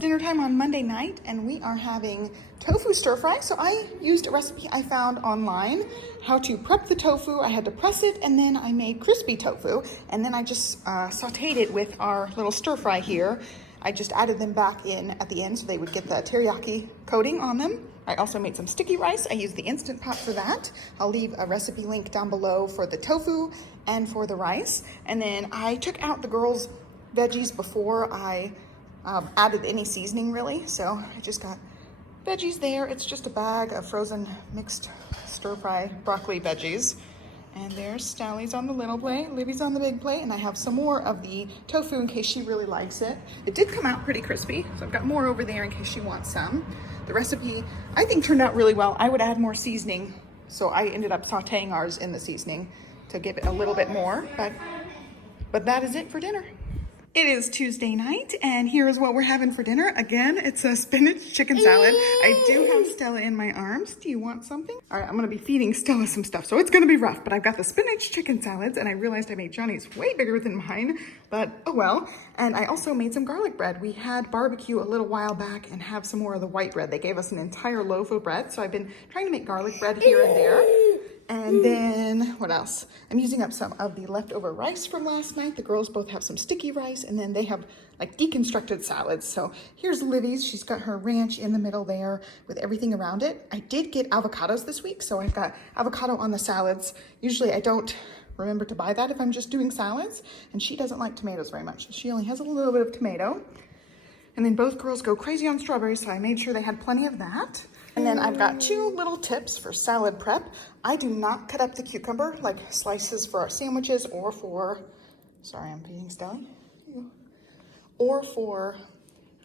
dinner time on Monday night, and we are having tofu stir fry. So I used a recipe I found online, how to prep the tofu. I had to press it, and then I made crispy tofu, and then I just sauteed it with our little stir fry here. I just added them back in at the end so they would get the teriyaki coating on them. I also made some sticky rice. I used the Instant Pot for that. I'll leave a recipe link down below for the tofu and for the rice. And then I took out the girls' veggies before I added any seasoning really. So I just got veggies there. It's just a bag of frozen mixed stir fry broccoli veggies. And there's Stally's on the little plate, Livy's on the big plate, and I have some more of the tofu in case she really likes it. It did come out pretty crispy, so I've got more over there in case she wants some. The recipe, I think, turned out really well. I would add more seasoning, so I ended up sauteing ours in the seasoning to give it a little bit more, but that is it for dinner. It is Tuesday night, and here is what we're having for dinner. Again, it's a spinach chicken salad. I do have Stella in my arms. Do you want something? All right, I'm gonna be feeding Stella some stuff, so it's gonna be rough, but I've got the spinach chicken salads, and I realized I made Johnny's way bigger than mine, but oh well. And I also made some garlic bread. We had barbecue a little while back and have some more of the white bread. They gave us an entire loaf of bread, so I've been trying to make garlic bread here and there. And then, what else? I'm using up some of the leftover rice from last night. The girls both have some sticky rice, and then they have like deconstructed salads. So here's Livy's. She's got her ranch in the middle there with everything around it. I did get avocados this week, so I've got avocado on the salads. Usually I don't remember to buy that if I'm just doing salads, and she doesn't like tomatoes very much. She only has a little bit of tomato. And then both girls go crazy on strawberries, so I made sure they had plenty of that. And then I've got two little tips for salad prep. I do not cut up the cucumber like slices for our sandwiches or for, sorry, I'm feeding Stella, or for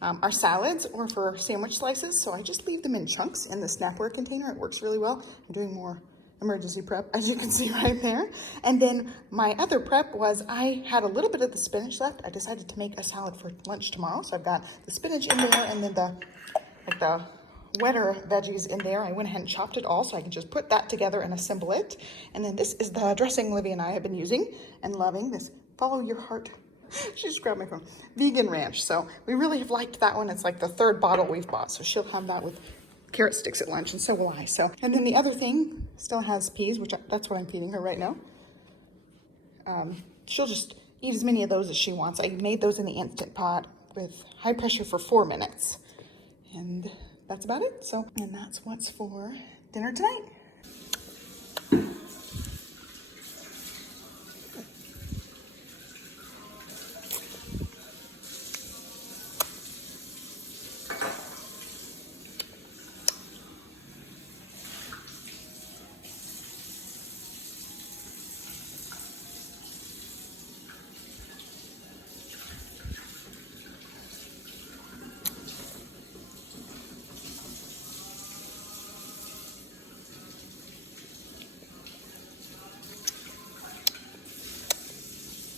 our salads or for sandwich slices. So I just leave them in chunks in the Snapware container. It works really well. I'm doing more emergency prep, as you can see right there. And then my other prep was I had a little bit of the spinach left. I decided to make a salad for lunch tomorrow. So I've got the spinach in there and then the wetter veggies in there. I went ahead and chopped it all so I can just put that together and assemble it. And then this is the dressing Olivia and I have been using and loving, this Follow Your Heart. She just grabbed my phone. Vegan ranch. So we really have liked that one. It's like the third bottle we've bought. So she'll have that with carrot sticks at lunch, and so will I. So, and then the other thing still has peas, which that's what I'm feeding her right now. She'll just eat as many of those as she wants. I made those in the Instant Pot with high pressure for 4 minutes. And that's about it. So, and that's what's for dinner tonight.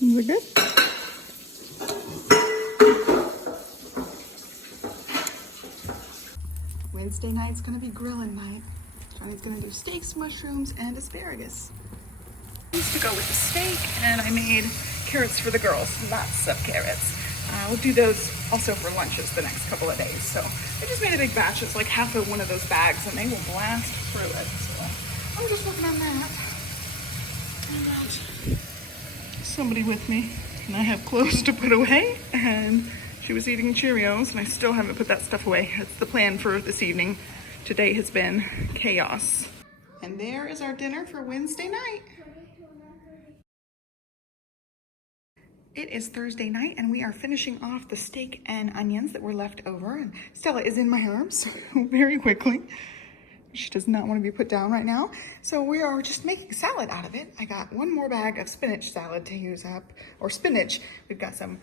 Is it good? Wednesday night's gonna be grilling night. Johnny's gonna do steaks, mushrooms, and asparagus. Used to go with the steak, and I made carrots for the girls, lots of carrots. We'll do those also for lunches the next couple of days. So I just made a big batch. It's like half of one of those bags, and they will blast through it. So I'm just working on that. And somebody with me, and I have clothes to put away, and she was eating Cheerios, and I still haven't put that stuff away. That's the plan for this evening. Today has been chaos. And there is our dinner for Wednesday night. It is Thursday night, and we are finishing off the steak and onions that were left over, and Stella is in my arms very quickly. She does not want to be put down right now. So we are just making salad out of it. I got one more bag of spinach salad to use up, or spinach. We've got some,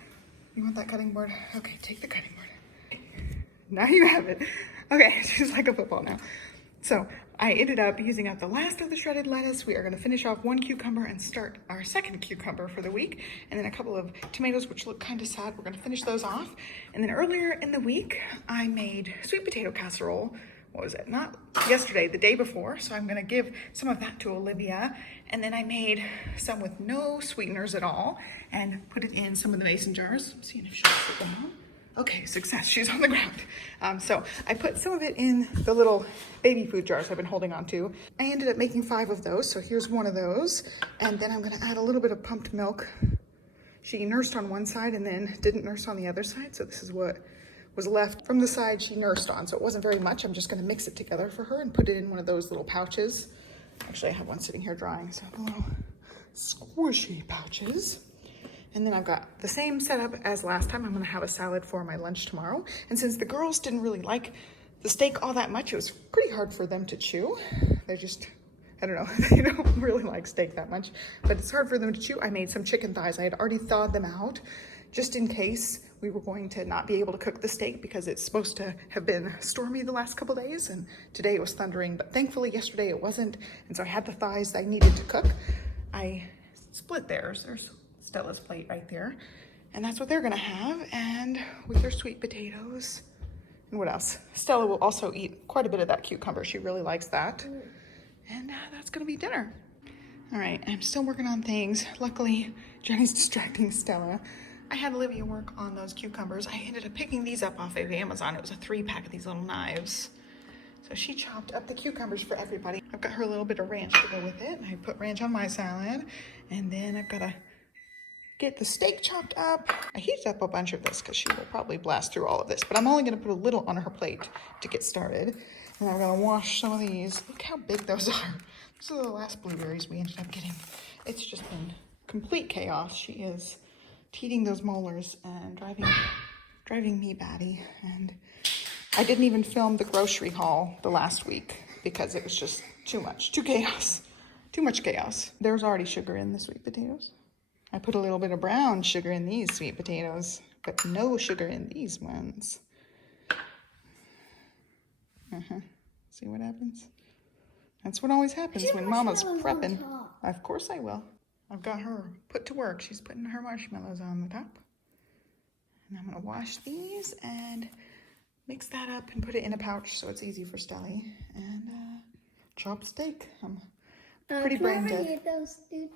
you want that cutting board? Okay, take the cutting board. Now you have it. Okay, she's like a football now. So I ended up using up the last of the shredded lettuce. We are gonna finish off one cucumber and start our second cucumber for the week. And then a couple of tomatoes, which look kind of sad. We're gonna finish those off. And then earlier in the week, I made sweet potato casserole. What was it? Not yesterday, the day before. So I'm gonna give some of that to Olivia. And then I made some with no sweeteners at all and put it in some of the mason jars. I'm seeing if she'll put them on. Okay, success. She's on the ground. So I put some of it in the little baby food jars I've been holding on to. I ended up making 5 of those. So here's one of those. And then I'm gonna add a little bit of pumped milk. She nursed on one side and then didn't nurse on the other side. So this is what was left from the side she nursed on. So it wasn't very much. I'm just gonna mix it together for her and put it in one of those little pouches. Actually, I have one sitting here drying. So the little squishy pouches. And then I've got the same setup as last time. I'm gonna have a salad for my lunch tomorrow. And since the girls didn't really like the steak all that much, it was pretty hard for them to chew. They're just, I don't know, they don't really like steak that much, but it's hard for them to chew. I made some chicken thighs. I had already thawed them out just in case we were going to not be able to cook the steak because it's supposed to have been stormy the last couple days, and today it was thundering, but thankfully yesterday it wasn't. And so I had the thighs I needed to cook. I split theirs. There's Stella's plate right there. And that's what they're gonna have. And with their sweet potatoes. And what else? Stella will also eat quite a bit of that cucumber. She really likes that. And that's gonna be dinner. All right, I'm still working on things. Luckily, Jenny's distracting Stella. I had Olivia work on those cucumbers. I ended up picking these up off of Amazon. It was a 3-pack of these little knives. So she chopped up the cucumbers for everybody. I've got her a little bit of ranch to go with it. I put ranch on my salad. And then I've got to get the steak chopped up. I heated up a bunch of this because she will probably blast through all of this, but I'm only gonna put a little on her plate to get started. And I'm gonna wash some of these. Look how big those are. These are the last blueberries we ended up getting. It's just been complete chaos. She is teething those molars and driving me batty. And I didn't even film the grocery haul the last week because it was just too much chaos. There's already sugar in the sweet potatoes. I put a little bit of brown sugar in these sweet potatoes, but no sugar in these ones. See what happens? That's what always happens when Mama's prepping. Of course I will. I've got her put to work. She's putting her marshmallows on the top. And I'm gonna wash these and mix that up and put it in a pouch so it's easy for Stelly. And chopped steak. I'm pretty brain dead. Eat those, dude.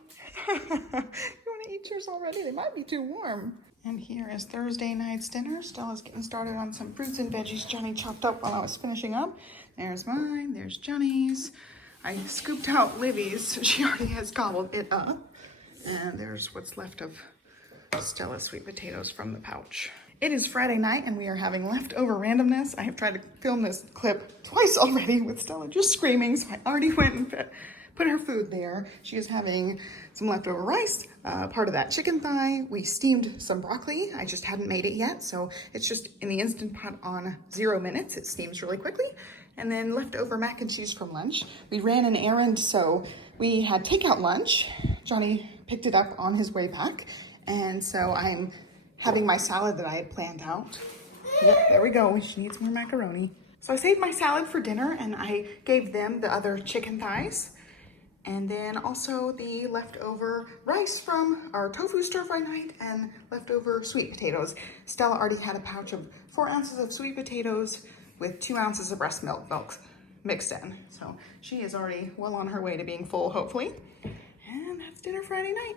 You want to eat yours already? They might be too warm. And here is Thursday night's dinner. Stella's getting started on some fruits and veggies Johnny chopped up while I was finishing up. There's mine, there's Johnny's. I scooped out Livy's, so she already has gobbled it up. And there's what's left of Stella's sweet potatoes from the pouch. It is Friday night and we are having leftover randomness. I have tried to film this clip twice already with Stella just screaming, so I already went and put her food there. She is having some leftover rice, part of that chicken thigh. We steamed some broccoli. I just hadn't made it yet, so it's just in the Instant Pot on 0 minutes. It steams really quickly. And then leftover mac and cheese from lunch. We ran an errand, so we had takeout lunch. Johnny picked it up on his way back. And so I'm having my salad that I had planned out. Yep, there we go. She needs more macaroni. So I saved my salad for dinner and I gave them the other chicken thighs. And then also the leftover rice from our tofu stir-fry night and leftover sweet potatoes. Stella already had a pouch of 4 ounces of sweet potatoes with 2 ounces of breast milk mixed in. So she is already well on her way to being full, hopefully. And that's dinner Friday night.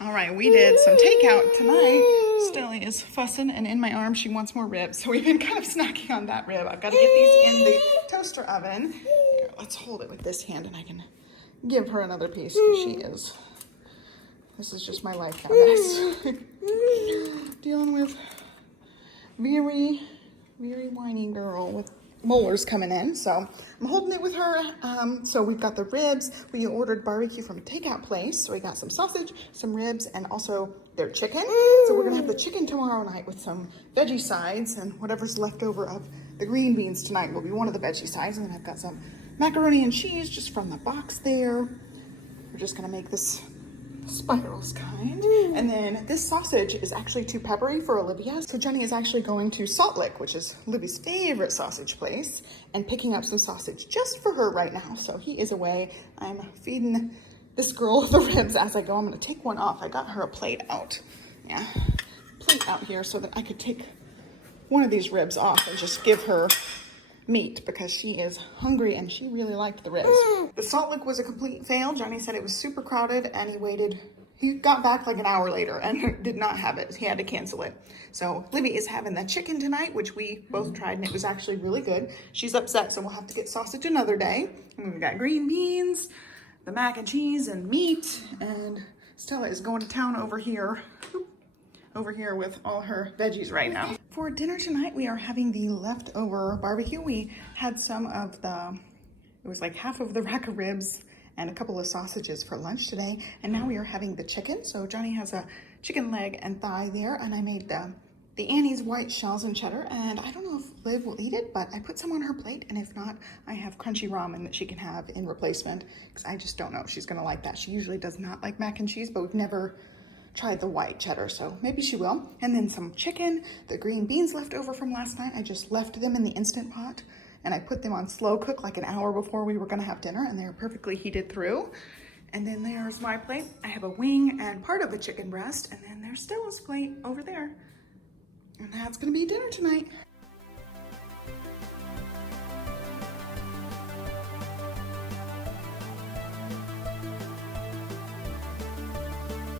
All right, we did some takeout tonight. Stella is fussing, and in my arm, she wants more ribs. So we've been kind of snacking on that rib. I've got to get these in the toaster oven. Here, let's hold it with this hand and I can give her another piece because this is just my life now, guys. Dealing with very whiny girl with molars coming in. So I'm holding it with her. So we've got the ribs. We ordered barbecue from a takeout place. So we got some sausage, some ribs, and also their chicken. So we're gonna have the chicken tomorrow night with some veggie sides, and whatever's left over of the green beans tonight will be one of the veggie sides. And then I've got some macaroni and cheese just from the box there. We're just gonna make this spirals kind. And then this sausage is actually too peppery for Olivia. So Jenny is actually going to Salt Lick, which is Livy's favorite sausage place, and picking up some sausage just for her right now. So he is away. I'm feeding this girl the ribs as I go. I'm gonna take one off. I got her a plate out. Yeah, plate out here so that I could take one of these ribs off and just give her meat because she is hungry and she really liked the ribs. The Salt Lick was a complete fail. Johnny said it was super crowded and he waited He got back like an hour later and did not have it. He had to cancel it. So Libby is having the chicken tonight, which we both tried, and it was actually really good. She's upset, so we'll have to get sausage another day. And we've got green beans, the mac and cheese, and meat. And Stella is going to town over here with all her veggies right now. For dinner tonight, we are having the leftover barbecue. We had some of it was like half of the rack of ribs and a couple of sausages for lunch today. And now we are having the chicken. So Johnny has a chicken leg and thigh there, and I made the Annie's white shells and cheddar, and I don't know if Liv will eat it, but I put some on her plate, and if not, I have crunchy ramen that she can have in replacement, because I just don't know if she's gonna like that. She usually does not like mac and cheese, but we've never tried the white cheddar, so maybe she will. And then some chicken, the green beans left over from last night, I just left them in the Instant Pot, and I put them on slow cook like an hour before we were gonna have dinner, and they are perfectly heated through. And then there's my plate. I have a wing and part of a chicken breast, and then there's Stella's plate over there. And that's gonna be dinner tonight.